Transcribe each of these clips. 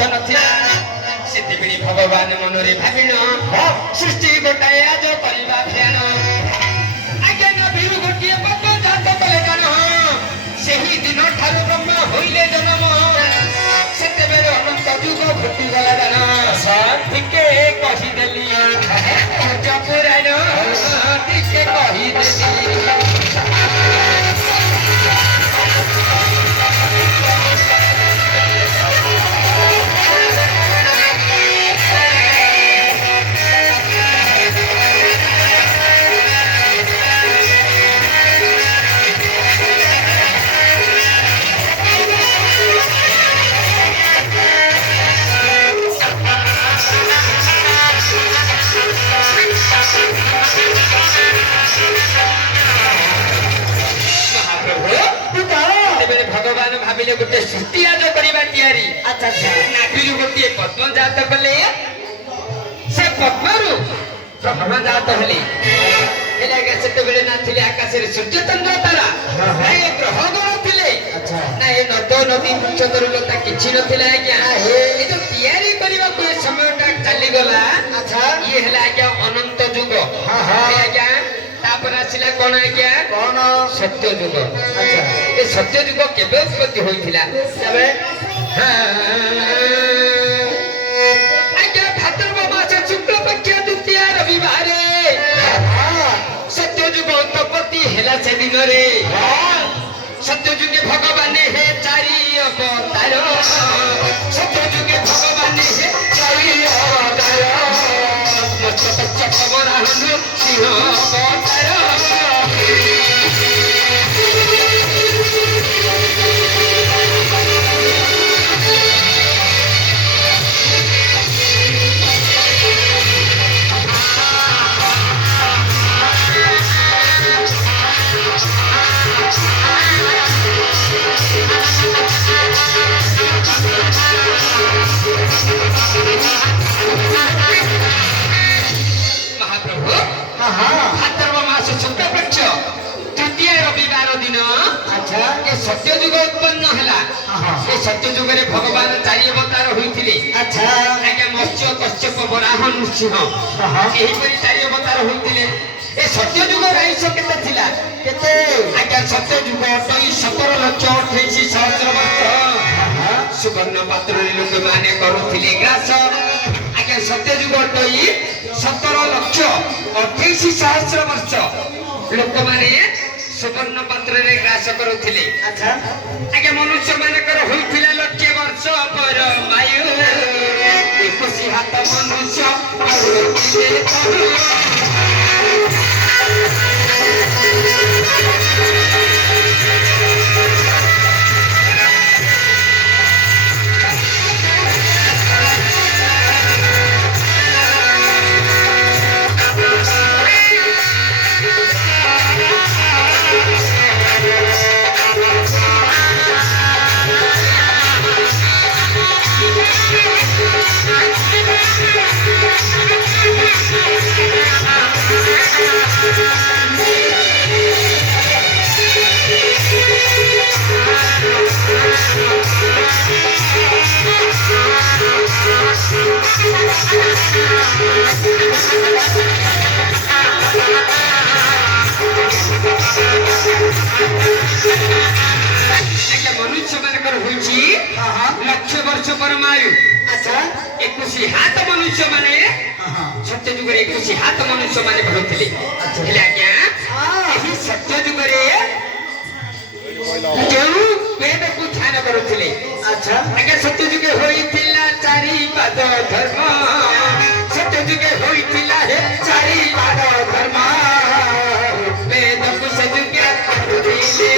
तीर्थ नथिला सेतिबेली भगवान मनरे भाबिन सृष्टि गोटाए आज परिवा ध्यान आज्ञा नभिरु गोटिए पद्म जात कले जान सेही दिन ठारु ब्रह्मा होइले जन्म सेतेबेले अनंत जुग घटी गला जान ठीके कहि देली जपुरान ठीके कहि देली भगवान भाविले गोटे सृष्टि आज करवा तैयारी अच्छा नाभिरु गोटे पद्म जात कले से पद्मरु ब्रह्मा जात हेले हेले सेते बेले ना थिले आकाश रे सूर्य चंद्र तारा ना ये ग्रह गण थिले अच्छा ना ये नद नदी वृक्ष लता किछि नथिला आज्ञा ए जो तैयारी करबा को समयटा चली गला अच्छा ये हेला आज्ञा अनंत युग हां हां आज्ञा तापर आसिला कोन आज्ञा कोन सत्य युग अच्छा ए सत्य युग केबे उत्पत्ति होइथिला तबे आज्ञा भाद्रव मास शुक्ल पक्ष द्वितीय रविवार सत्य युग उत्पत्ति हेला से दिन रे सत्य युगे भगवान हे चारि अवतार सत्य युगे भगवान हे चारि अवतार मस्तक वराह सिंह अवतार महाप्रभु भाद्रव मास शुक्ल पक्ष तृतीय रविवार दिन अच्छा ए सत्य युग उत्पन्न हला ए सत्य युग रे भगवान चारि अवतार होइथिले अच्छा आज्ञा मत्स्य कश्यप वराह नृसिंह एही परि चारि अवतार होइथिले ए सत्य युग राइस केते थिला केते आज्ञा सत्य युग 17,28,000 वर्ष सुवर्ण पात्र रे लोक माने करूथिले ग्रास आज्ञा सत्य युग 17,28,000 वर्ष लोक माने सुवर्ण पात्र रे ग्रास करूथिले अच्छा आज्ञा मनुष्य मानकर होइथिला लक्ष्य वर्ष पर मायु 21 हाथ मनुष्य मनुष्य मानकर होइछि लक्ष्य वर्ष परमायु अच्छा 21 हाथ मनुष्य माने सत्य युग रे 21 हाथ मनुष्य माने भरथिले अच्छा हेले आज्ञा एही सत्य युग रे केउ वेद को ध्यान करूथिले अच्छा आज्ञा सत्य युग होइथिला चारि पाद धर्म सत्य युग होइथिला हे चारि पाद धर्म वेद को सजुगे करूथिले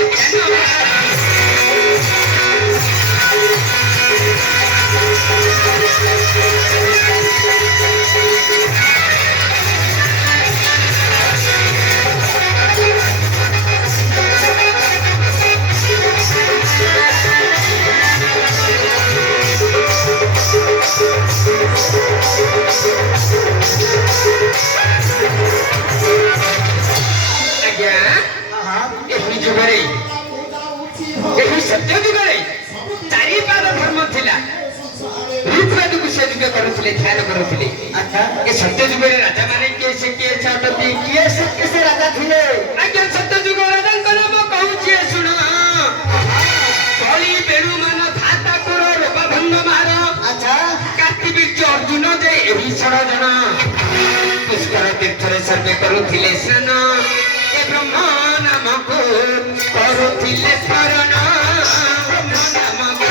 କରୁଥିଲେ ଧ୍ୟାନ କରୁଥିଲେ। ଆଚ୍ଛା ଏ ସତ୍ୟ ଯୁଗରେ ରାଜା ମାନେ କିଏ ସେ ଅଟନ୍ତି? କିଏ ସେ ରାଜା ଥିଲେ? ଆଜ୍ଞା ସତ୍ୟ ଯୁଗ ରାଜାଙ୍କ ନାମ କହୁଛି ଶୁଣ। କଳି ବେଣୁମାନ ଧାତା କର ରୋଗ ଭଙ୍ଗ ମାର। ଆଚ୍ଛା କାର୍ତ୍ତିବୀର୍ଯ୍ୟ ଅର୍ଜୁନ ଯେ ଏହି ଷଡ଼ଜଣ ପୁଷ୍କର ତୀର୍ଥରେ ସର୍ବେ କରୁଥିଲେ ସ୍ନାନ। ଏ ବ୍ରହ୍ମ ନାମକୁ କରୁଥିଲେ ସ୍ମରଣ। ବ୍ରହ୍ମ ନାମକୁ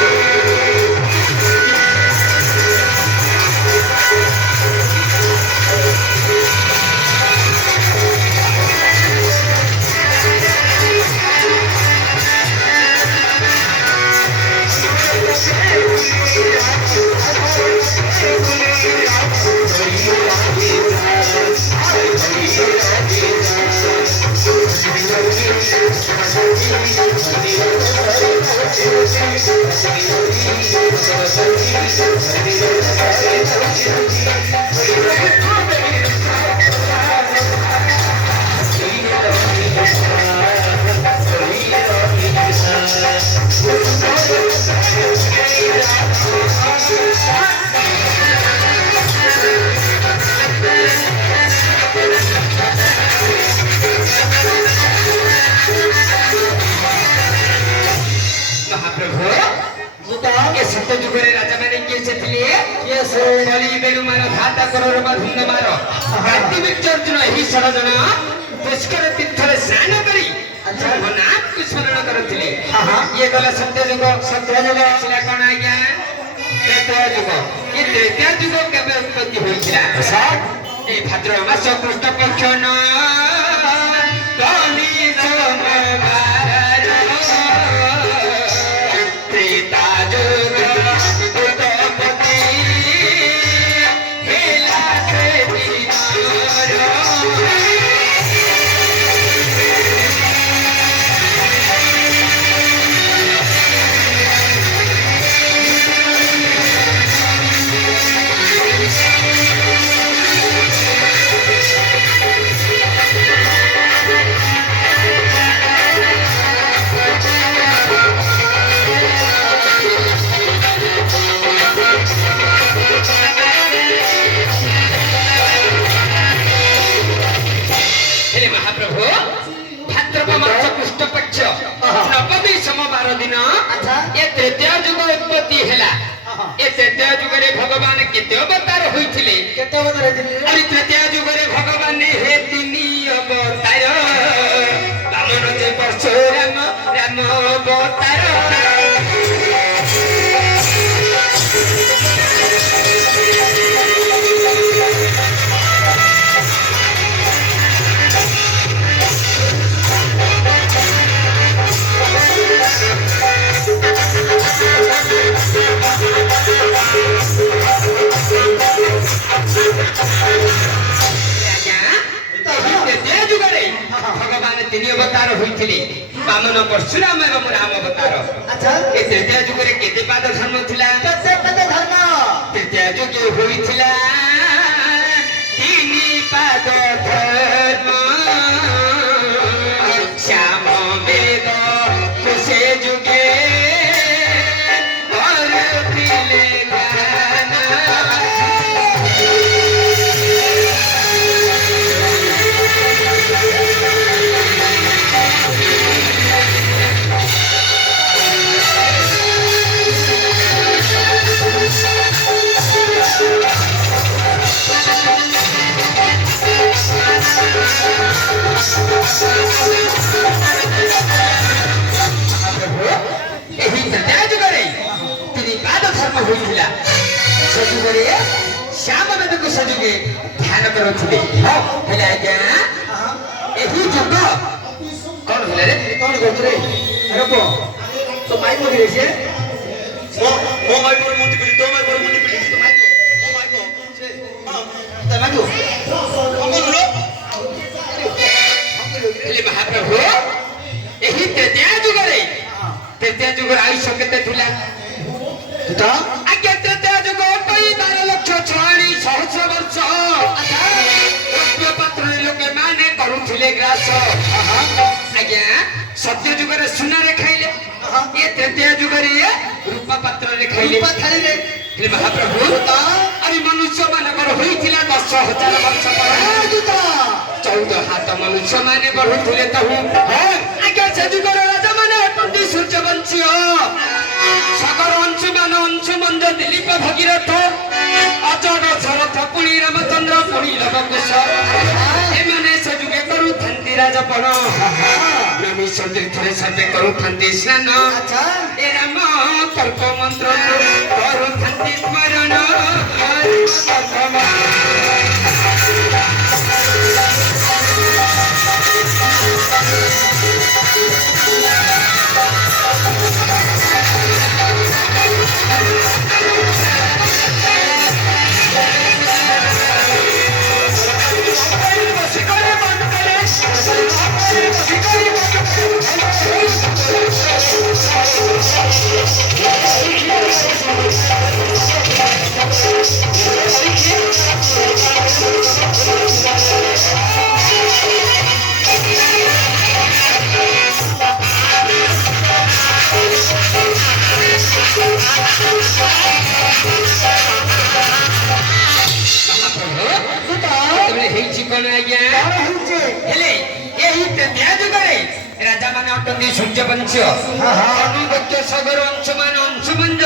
ସତ୍ୟ ଯୁଗରେ ରାଜା ମାନେ କିଏ ସେ ଥିଲେ? କଳି ବେଣୁମାନ ଧାତା କର ରୋଗ ଭଙ୍ଗ ମାର। କାର୍ତ୍ତିବୀର୍ଯ୍ୟ ଅର୍ଜୁନ ଏହି ଷଡ଼ଜଣ ପୁଷ୍କର ତୀର୍ଥରେ ସ୍ନାନ କରି ନାମକୁ ସ୍ମରଣ କରୁଥିଲେ। ଇଏ ଗଲା ସତ୍ୟ ଯୁଗ। ସତ୍ୟ ଯୁଗ ଆସିଲା କଣ ଆଜ୍ଞା? ତ୍ରେତୟା ଯୁଗ। ଏ ତ୍ରେତୟା ଯୁଗ କେବେ ଉତ୍ପତ୍ତି ହୋଇଥିଲା? ଏ ଭାଦ୍ରବ ମାସ କୃଷ୍ଣ ପକ୍ଷ ନବମୀ ସୋମବାର ଦିନ ଏ ତ୍ରେତୟା ଯୁଗ ଉତ୍ପତ୍ତି ହେଲା। ଏ ତ୍ରେତୟା ଯୁଗରେ ଭଗବାନ କେତେ ଅବତାର ହୋଇଥିଲେ? ତ୍ରେତୟା ଯୁଗରେ ଭଗବାନ ହେ 3 ଅବତାର। ବାମନ ଯେ ପରଶୁରାମ ରାମ ଅବତାର। ଭଗବାନ 3 ଅବତାର ହୋଇଥିଲେ। ବାମନ ପରଶୁରାମ ଏବଂ ରାମ ଅବତାର। ଏ ତ୍ରେତୟା ଯୁଗରେ କେତେ ପାଦ ଧର୍ମ ଥିଲା? ତ୍ରେତୟା ଯୁଗ ହୋଇଥିଲା 3 ପାଦ ଧର୍ମ। ଶ୍ୟାମ ବେଦ ସେ ଯୁଗେ କରୁଥିଲେ ଧ୍ୟାନ। ଏହି ତ୍ରେତୟା ଯୁଗରେ 3 ପାଦ ଧର୍ମ ହୋଇଥିଲା। ସେ ଯୁଗରେ ଶ୍ୟାମ ବେଦକୁ ସେ ଯୁଗେ ଧ୍ୟାନ କରୁଥିଲେ। ହେଲେ ଆଜ୍ଞା ଏହି ଯୁଗ କଣ ହେଲା ରେ? କଣ କରୁଥିଲେ? ଆରେ ପୁଅ ତ ମାଇକ ଲଗେଇ ସେ ମୋ ମାଇକ પર ମୁଣ୍ଡି ପିଲି ତୋ ମାଇକ પર ମୁଣ୍ଡି ପିଲି ତୋ ମାଇକ ମୋ ମାଇକ ସେ ହଁ ତା ମାଇକ କଣ କରୁଲ? ହେଲେ ମହାପ୍ରଭୁ ଏହି ତ୍ରେତୟା ଯୁଗରେ ତ୍ରେତୟା ଯୁଗର ଆୟୁଷ କେତେ ଥିଲା? ଆଜ୍ଞା ତ୍ରେତୟା ଯୁଗ 12,46,000 ବର୍ଷ। ପାତ୍ରରେ ଲୋକେ ମାନେ କରୁଥିଲେ ଗ୍ରାସ। ଆଜ୍ଞା ସତ୍ୟ ଯୁଗରେ ସୁନାରେ ଖାଇଲେ। ଏ ତ୍ରେତୟା ଯୁଗରେ ରୂପା ପାତ୍ରରେ ଖାଇଲେ। ହେଲେ ମହାପ୍ରଭୁ ଆରେ ମନୁଷ୍ୟ ମାନଙ୍କର ହୋଇଥିଲା 10,000 ବର୍ଷ ପରେ 14 ହାତ ମନୁଷ୍ୟ ମାନେ ବଢୁଥିଲେ ତହୁ ଆଜ୍ଞା ସେ ଯୁଗର ରାଜା ମାନେ ଅଟନ୍ତି ସୂର୍ଯ୍ୟବଂଶୀ ସଗର ଅଂଶୁମାନ ଅଂଶୁମଞ୍ଜ ଦିলীପ ଭଗୀରଥ ଅଜର ଶରଥ ପୁଣି ରାମଚନ୍ଦ୍ର ପୁଣି ଲବକୁଶ ଏମାନେ ସେ ଯୁଗେ କରୁଥାନ୍ତି ରାଜପଣ ନମିଷ ତୀର୍ଥରେ ସର୍ବେ କରୁଥାନ୍ତି ସ୍ନାନ ଏ ରାମ ତର୍କ ମନ୍ତ୍ର କରୁଥାନ୍ତି ସ୍ମରଣ ହେଇଛି କଣ ଆଜ୍ଞା ହେଲେ ଏହି ତ୍ରେତୟା ଯୁଗରେ ରାଜା ମାନେ ଅଟନ୍ତି ସୂର୍ଯ୍ୟବଂଶ ଅନୁଗତ୍ୟ ସଗର ଅଂଶମାନ ଅଂଶୁମଞ୍ଜ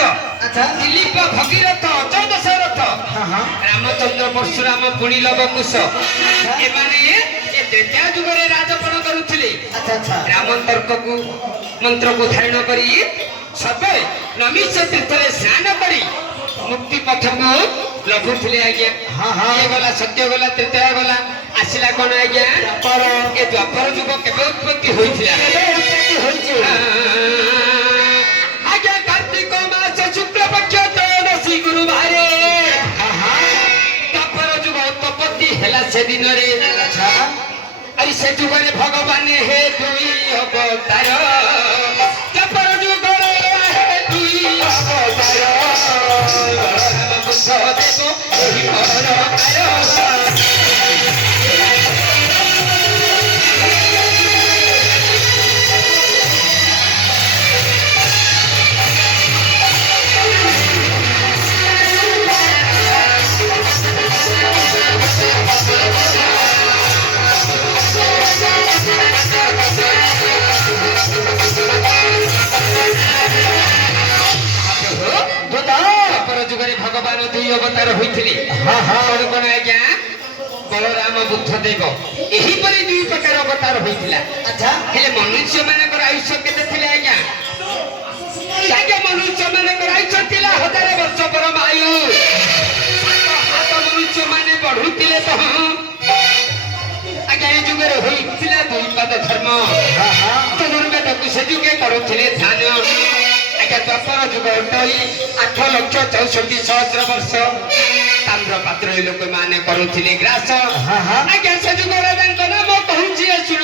ଦିলীପ ଭଗୀରଥ ଅଜୟ ଦଶରଥ ରାମଚନ୍ଦ୍ର ପରଶୁରାମ ପୁଣି ଲବକୁଶ ଏମାନେ ଏ ତ୍ରେତୟା ଯୁଗରେ ରାଜପଣ କରୁଥିଲେ ରାମ ତର୍କକୁ ମନ୍ତ୍ରକୁ ଧାରଣ କରି ସବେ ନମିଷ ତୀର୍ଥରେ ସ୍ନାନ କରି ମୁକ୍ତି ପଥକୁ ଲଭୁଥିଲେ ଆଜ୍ଞା ଇଏ ଗଲା ସତ୍ୟ ଗଲା ତ୍ରେତୟା ଗଲା ଆସିଲା କଣ ଆଜ୍ଞା ଏ ଦ୍ୱାପର ଯୁଗ କେବେ ଉତ୍ପତ୍ତି ହୋଇଥିଲା ଆଜ୍ଞା କାର୍ତ୍ତିକ ମାସ ଶୁକ୍ଳ ପକ୍ଷ ତ୍ରୟୋଦଶୀ ଗୁରୁବାରେ ଦ୍ୱାପର ଯୁଗ ଉତ୍ପତ୍ତି ହେଲା ସେ ଦିନରେ ଆରେ ସେ ଯୁଗରେ ଭଗବାନ ହେ ଦୁଇ ଅବତାର ଦ୍ୱାପର ଯୁଗରେ ହେ ଦୁଇ ଅବତାର ଦେବ ଏହି ଯୁଗରେ ଭଗବାନ ଦୁଇ ଅବତାର ହୋଇଥିଲେ କଣ ଆଜ୍ଞା ବଳରାମ ବୁଦ୍ଧ ଦେବ ଏହିପରି ଦୁଇ ପ୍ରକାର ଅବତାର ହୋଇଥିଲା ହେଲେ ମନୁଷ୍ୟ ମାନଙ୍କର ଆୟୁଷ କେତେ ଥିଲେ ଆଜ୍ଞା ମନୁଷ୍ୟ ମାନଙ୍କର ଆୟୁଷ ଥିଲା 1000 ବର୍ଷ ପରମାୟୁ ମନୁଷ୍ୟ ମାନେ ବଢୁଥିଲେ ତ ଆଜ୍ଞା ଏ ଯୁଗରେ ହୋଇଥିଲା 2 ପାଦ ଧର୍ମ ଚତୁର୍ବେଦକୁ ସେ ଯୁଗେ କରୁଥିଲେ ଧ୍ୟାନ ଆଜ୍ଞା ଦ୍ୱାପର ଯୁଗ ଉଠେଇ 8,64,000 ବର୍ଷ ତାମ୍ର ପାତ୍ରରେ ଲୋକମାନେ କରୁଥିଲେ ଗ୍ରାସ ଆଜ୍ଞା ସେ ଯୁଗରେ ତାଙ୍କ ନାମ କହୁଛି ଶୁଣ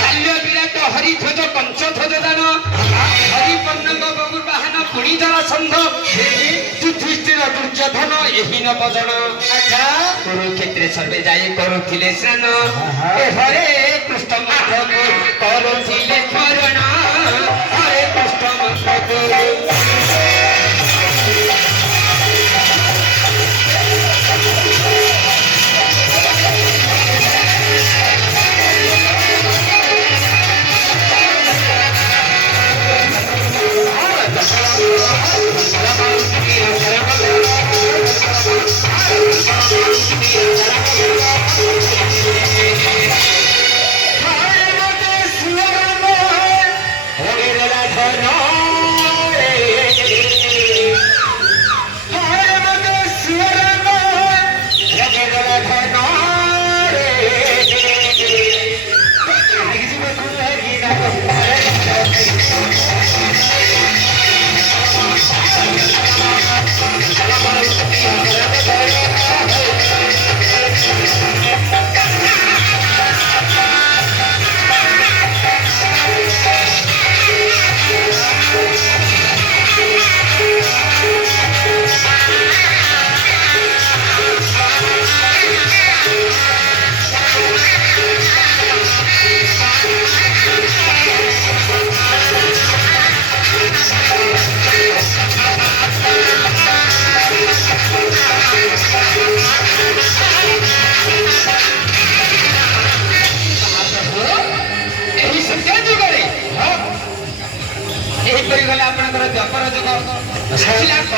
ବାଲ୍ୟ ବିରାଟ ହରିଧ୍ୱଜ ପଞ୍ଚଧ୍ୱଜ ଦାନ ହରିପର୍ଣ୍ଣଙ୍କ ବାହନ ପୁଣି ଜରାସନ୍ଧ ଯୁଧିଷ୍ଠିର ଦୁର୍ଯ୍ୟୋଧନ ଏହି ନବଜଣ କୁରୁକ୍ଷେତ୍ରରେ ସର୍ବେ ଯାଇ କରୁଥିଲେ ସ୍ନାନ ହରେ କୃଷ୍ଣ ମାଧବ କରୁଥିଲେ ସ୍ମରଣ ହରେ କୃଷ୍ଣ ମାଧବ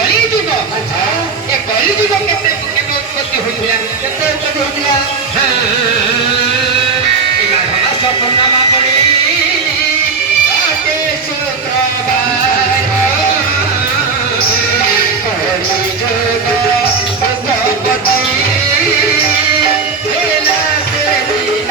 କଳି ଯୁଗ ଆଚ୍ଛା ଏ କଳି ଯୁଗ କେବେ ଉତ୍ପତ୍ତି ହୋଇଥିଲା କେତେ ଉତ୍ପତ୍ତି ହୋଇଥିଲା ଏ ମାଘ ମାସ ପୂର୍ଣ୍ଣମା ପଡ଼ି ଅଟେ ଶୁକ୍ରବାର କଳି ଯୁଗ ଉତ୍ପତ୍ତି ହେଲା ସେଦିନ।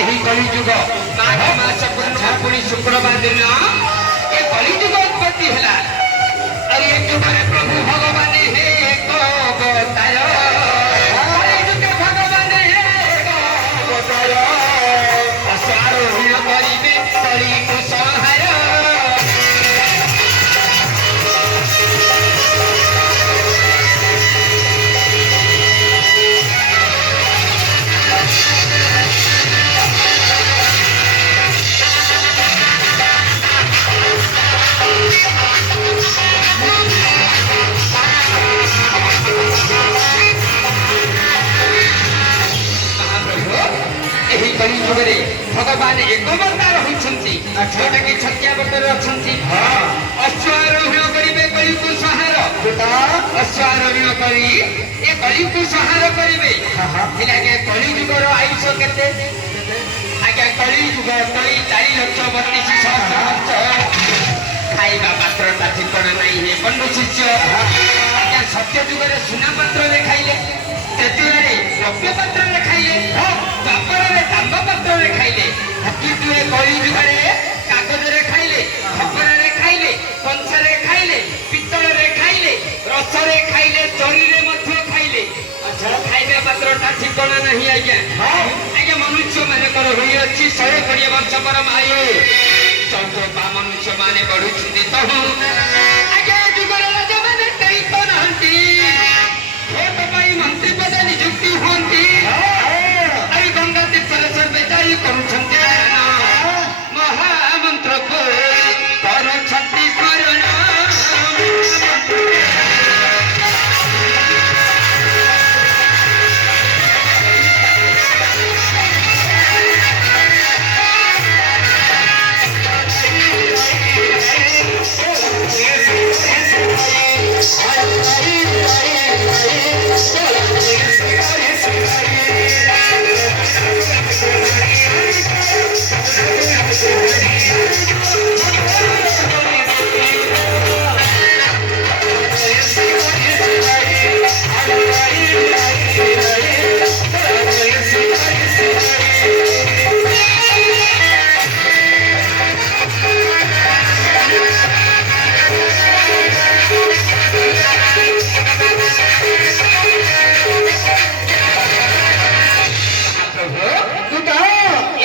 ଏହି କଳିଯୁଗ ମାଘ ମାସ ପୂର୍ଣ୍ଣିମା ପୁଣି ଶୁକ୍ରବାର ଦିନ ଏ କଳିଯୁଗ ଉତ୍ପତ୍ତି ହେଲା। ଆଉ ଏ ଯୁଗରେ ପ୍ରଭୁ ଭଗବାନ ହେ ଏକ ଅବତାର କଳିଯୁଗେ ଭଗବାନ ହେ ଏକ ଅବତାର ଅଶ୍ୱାରୋହଣ କରିବେ କଳିକୁ ସଂହାର। ଏହି କଳି ଯୁଗରେ ଭଗବାନ ଏକବତାର ହୋଇଛନ୍ତି ଯୋଉଟାକି ଛତ୍ୟାବତାର ଅଛନ୍ତି। ଅଶ୍ୱାରୋହଣ କରିବେ କଳିକୁ ସଂହାର ଅଶ୍ୱାରୋହଣ କରି ଏ କଳିକୁ ସଂହାର କରିବେ। ହେଲେ ଆଜ୍ଞା କଳି ଯୁଗର ଆୟୁଷ କେତେ ଆଜ୍ଞା କଳି ଯୁଗ 4,32,000 ବର୍ଷ ଖାଇବା ପାତ୍ରଟା ଠିକଣା ନାହିଁ ହେ ବନ୍ଧୁ ଶିଷ୍ୟ। ଆଜ୍ଞା ସତ୍ୟ ଯୁଗରେ ସୁନା ପାତ୍ରରେ ଖାଇଲେ ତେତୁଳରେ ରୌପ୍ୟ ପାତ୍ରରେ ଖାଇଲେ ଦ୍ୱାପରରେ ତାମ୍ର ପାତ୍ରରେ ଖାଇଲେ କିନ୍ତୁ ଏ କଳି ଯୁଗରେ କାଗଜରେ ଖାଇଲେ ଖପରରେ ଖାଇଲେ କଂସାରେ ଖାଇଲେ ପିତ୍ତଳରେ ଖାଇଲେ ରସରେ ଖାଇଲେ ଚୋରିରେ ମଧ୍ୟ ଖାଇଲେ ଖାଇବା ପାତ୍ରଟା ଠିକଣା ନାହିଁ ଆଜ୍ଞା। ଆଜ୍ଞା ମନୁଷ୍ୟ ମାନଙ୍କର ହୋଇଅଛି 120 ବର୍ଷ ପରମାୟୁ ଚନ୍ଦ୍ରପା ମନୁଷ୍ୟ ମାନେ ବଢୁଛନ୍ତି ତହୁ ଆଜ୍ଞା ଯୁଗର ରାଜାମାନେ କେହି ତ ନାହାନ୍ତି ଭୋଟ ପାଇଁ ମନ୍ତ୍ରୀ ପଦ ନିଯୁକ୍ତି ହୁଅନ୍ତି ଆଉ ଗଙ୍ଗା ତୀର୍ଥରେ ସର୍ବେ ଯାଇ କରୁଛନ୍ତି ମହାମନ୍ତ୍ରକୁ କରୁଛନ୍ତି ସ୍ମରଣ।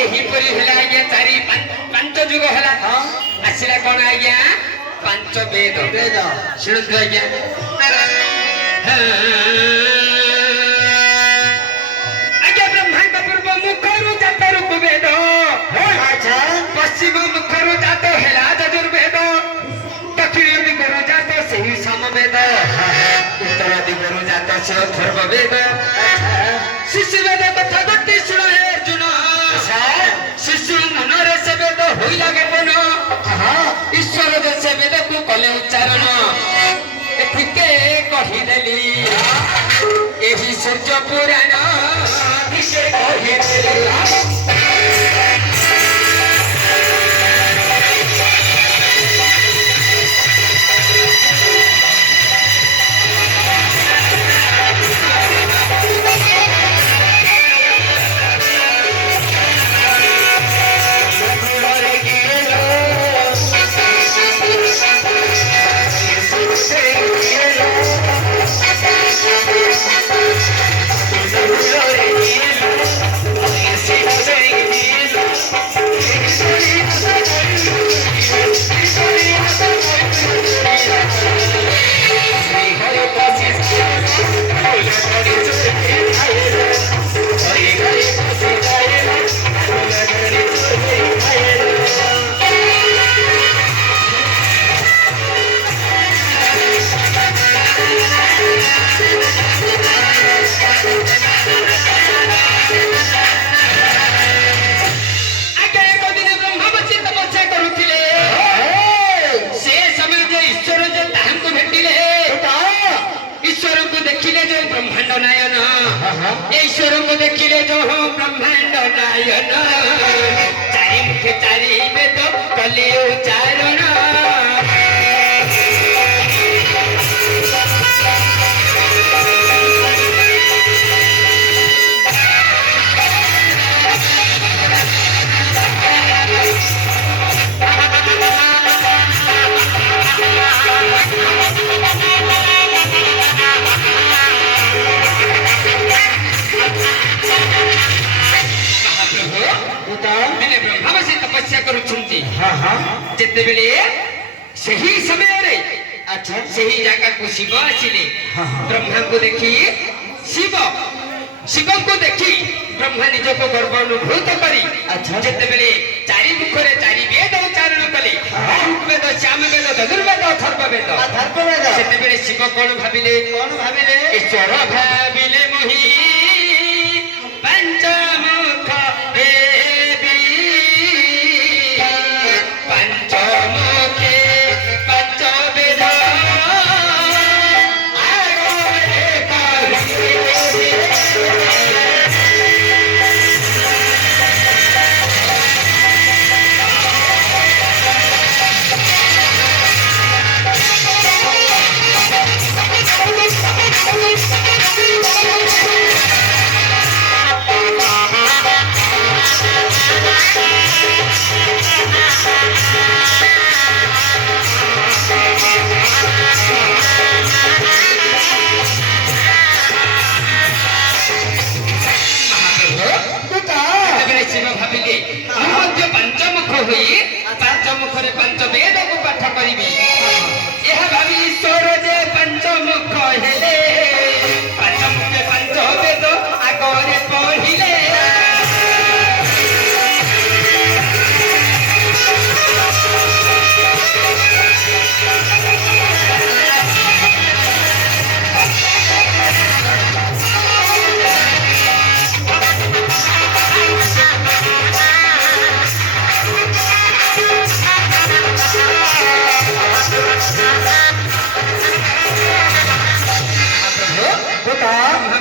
ଏହିପରି ହେଲା ଆଜ୍ଞା 4-5 ଯୁଗ ହେଲା ଆସିଲା କଣ ଆଜ୍ଞା 5 ବେଦ ଶୁଣନ୍ତୁ ଆଜ୍ଞା। ଆଜ୍ଞା ବ୍ରହ୍ମାଣ୍ଡ ପୂର୍ବ ମୁଖରୁ ଜାତ ରୂପ ବେଦ ପଶ୍ଚିମ ମୁଖରୁ ଜାତ ହେଲା ଯଜୁର୍ବେଦ ଦକ୍ଷିଣ ଦିଗରୁ ଜାତ ସେହି ସମବେଦ ଉତ୍ତର ଦିଗରୁ ଜାତ ସେ ଅଥର୍ବ ବେଦ ଶିଶୁ ବେଦ କଥା ଗୋଟି ଶୁଣ ହେ ଅର୍ଜୁନ ଶିଶୁ ମନରେ ସେ ବେଦ ହୋଇଲା ଜ୍ଞାପନ ଈଶ୍ୱର ଯେ ସେ ବେଦକୁ କଲେ ଉଚ୍ଚାରଣ ଏଠିକେ କହିଦେଲି ଏହି ସୂର୍ଯ୍ୟ ପୁରାଣ Glory. ନାରାୟଣ ଚାରି ମୁଖେ ଚାରି ବେଦ କଲେ ଉଚ୍ଚାରଣ ମାନେ ବ୍ରହ୍ମା ସେ ତପସ୍ୟା କରୁଛନ୍ତି ଯେତେବେଳେ ସେହି ସମୟରେ ଆଚ୍ଛା ସେହି ଜାଗାକୁ ଶିବ ଆସିଲେ ବ୍ରହ୍ମାଙ୍କୁ ଦେଖି ଶିବଙ୍କୁ ଦେଖି ବ୍ରହ୍ମା ନିଜକୁ ଗର୍ବ ଅନୁଭୂତ କରି ଯେତେବେଳେ ଚାରି ମୁଖରେ ଚାରି ବେଦ ଉଚ୍ଚାରଣ କଲେ ବେଦ ଶ୍ୟାମ ବେଦ ଚତୁର୍ବେଦ ଅଥର୍ବ ବେଦ ସେତେବେଳେ ଶିବ କଣ ଭାବିଲେ ଈଶ୍ୱର ଭାବିଲେ ମୋହି ପଞ୍ଚମୁଖ ଦେବୀ ପଞ୍ଚମୁଖେ ପଞ୍ଚବେଦ ଆଗରେ କହିଲେ ଶିବ ଭାବିଲେ ମୁଁ ମଧ୍ୟ ପଞ୍ଚମୁଖ ହୋଇ ପଞ୍ଚମୁଖରେ ପଞ୍ଚ ବେଦକୁ ପାଠ କରିବି ଏହା ଭାବି ଈଶ୍ୱର ଯେ ପଞ୍ଚମୁଖ ହେଲେ ପଞ୍ଚମୁଖେ ପଞ୍ଚ ବେଦ ଆଗରେ ପଢିଲେ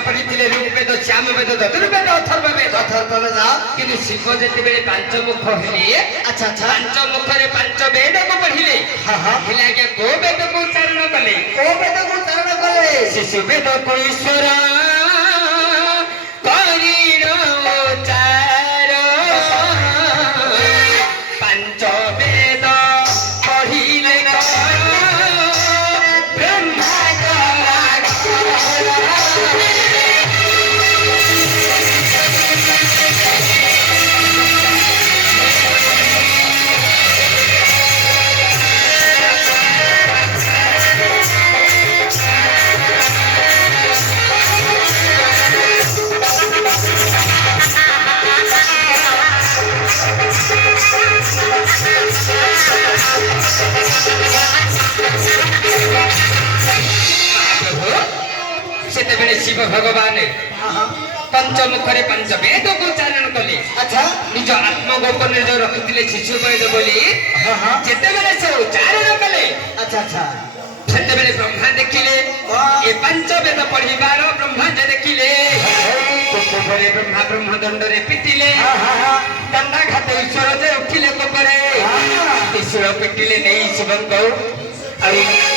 ପଢିଥିଲେ ଋଗ୍ବେଦ ଶ୍ୟାମ ବେଦ ଚତୁର୍ବେଦ ଅଥର୍ବ ବେଦ କିନ୍ତୁ ଶିବ ଯେତେବେଳେ ପାଞ୍ଚମୁଖ ହେଲେ ପାଞ୍ଚମୁଖରେ ପାଞ୍ଚ ବେଦକୁ ପଢିଲେ ହେଲେ ଆଜ୍ଞା କୋଉ ବେଦକୁ ଉଚ୍ଚାରଣ କଲେ ଶିଶୁ ବେଦକୁ ଈଶ୍ୱର କରିଣ ଉଚ୍ଚାର ପାଞ୍ଚ ବେଦ ପଢିଲେ ବ୍ରହ୍ମା ସେତେବେଳେ ଶିବ ଭଗବାନ ପଞ୍ଚମୁଖରେ ପାଞ୍ଚ ବେଦକୁ ଉଚ୍ଚାରଣ କଲେ ନିଜ ଆତ୍ମଗୋପନରେ ଯୋଉ ରଖିଥିଲେ ଶିଶୁ ବେଦ ବୋଲି ଯେତେବେଳେ ସେ ଉଚ୍ଚାରଣ କଲେ ସେତେବେଳେ ବ୍ରହ୍ମା ଦେଖିଲେ ଏ ପାଞ୍ଚ ବେଦ ପଢିବାର ବ୍ରହ୍ମା ଯେ ଦେଖିଲେ ବ୍ରହ୍ମା ବ୍ରହ୍ମଦଣ୍ଡରେ ପିଟିଲେ ଦଣ୍ଡାଘାତ ଈଶ୍ୱର ଯେ ଉଠିଲେ କୋପରେ ଈଶ୍ୱର ପିଟିଲେ ନେଇ ଶିବଙ୍କୁ ଆଉ